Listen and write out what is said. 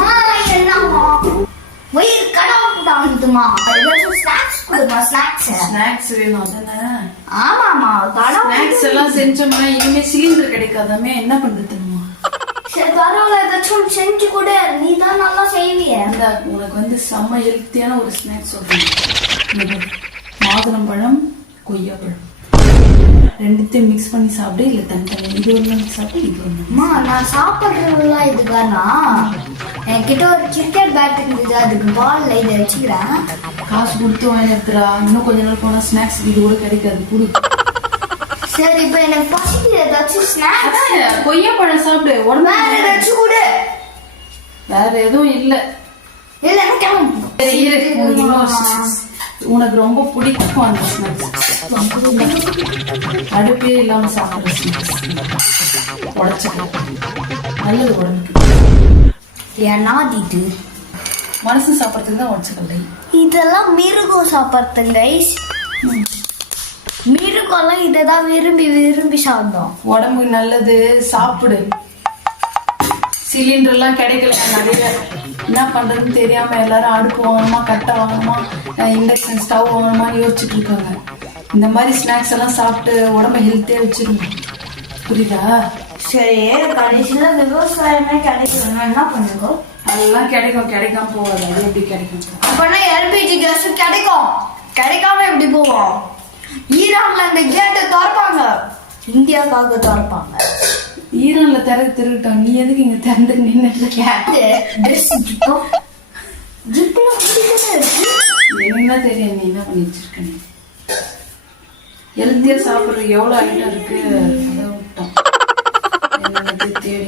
மா என்னமா வயிறு கடவுட்டானுமா ஏதாச்சும் ஸ்நாக்ஸ் கொடுமா ஸ்நாக்ஸ் வேணும் அதானே? ஆமாமா ஸ்நாக்ஸ் எல்லாம் செஞ்சோம்னா இனிமே சிலிண்டர் கிடைக்காதாமே, என்ன பண்றதுமா? சரி பரவாயில்ல, ஏதாச்சும் செஞ்சு கூட, நீ தான் நல்லா செய்விய. உனக்கு வந்து செம்ம ஹெல்த்தியான ஒரு ஸ்நாக்ஸ் சொல்றேன். மாதுளம்பழம், கொய்யாப்பழம் ரெண்டுத்தையும் மிக்ஸ் பண்ணி சாப்பிடு, இல்ல தனித்தனி இது ஒண்ணு சாப்பிடு, இது ஒண்ணு. நான் சாப்பிட்றதுலாம் இதுதானா? என்கிட்ட ஒரு கிரிக்கெட் பேட் இருந்தது, அதுக்கு பால்ல இதை வச்சுக்கிறேன். காசு கொடுத்து வாங்கிடுறா, இன்னும் கொஞ்ச நாள் போனா ஸ்நாக்ஸ் இது கூட கிடைக்காது, குடு. சரி இப்ப எனக்கு பசிக்குது, ஏதாச்சும் ஸ்நாக்ஸ். கொய்யாப்பழம் சாப்பிடு, உடம்பு. வேற ஏதாச்சும் கூட? வேற எதுவும் இல்ல. இல்ல உனக்கு ரொம்ப பிடிக்கும் அந்த ஸ்நாக்ஸ், அடுப்பே இல்லாம சாப்பிடுற ஸ்நாக்ஸ், உடச்சுக்கலாம், நல்லது உடம்புக்கு. ஏன்னா இது மனசு சாப்பிட்றதுக்கு தான் உடச்சுக்கலை. இதெல்லாம் மிருகம் சாப்பிட்றது கைஸ். மிருகம்லாம் இதை தான் விரும்பி விரும்பி சாப்பிடும். உடம்புக்கு நல்லது, சாப்பிடு. சிலிண்டர் எல்லாம் கிடைக்கல நிறைய, என்ன பண்றதுன்னு தெரியாம எல்லாரும் அடுப்பு வாங்கணுமா, கட்டை வாங்கணுமா, இண்டக்ஷன் ஸ்டவ் வாங்கணுமான்னு யோசிச்சுட்டு இருக்காங்க. இந்த மாதிரி ஸ்நாக்ஸ் எல்லாம் சாப்பிட்டு உடம்ப ஹெல்த்தியா வச்சிருங்க, புரியுதா? சரி கடைசியில விவசாயமே கிடைக்கணும், என்ன பண்ணுங்க? அதெல்லாம் கிடைக்கும், கிடைக்காம போகாது. அது எப்படி கிடைக்கும்? அப்பனா எல்பிஜி கேஸ் கிடைக்கும், கிடைக்காம எப்படி போவோம்? ஈரான்ல இந்த கேட்டை திறப்பாங்க, இந்தியாவுக்காக திறப்பாங்க. ஈரான்ல திருட்டோம், நீ எதுக்கு இங்க திறந்து நின்று கேட்டு? என்ன தெரியும் நீ என்ன பண்ணி வச்சிருக்க? நீ ஹெல்த்தியா சாப்பிடுறது எவ்வளவு ஐட்டம் இருக்கு, அதை விட்டோம். தேடி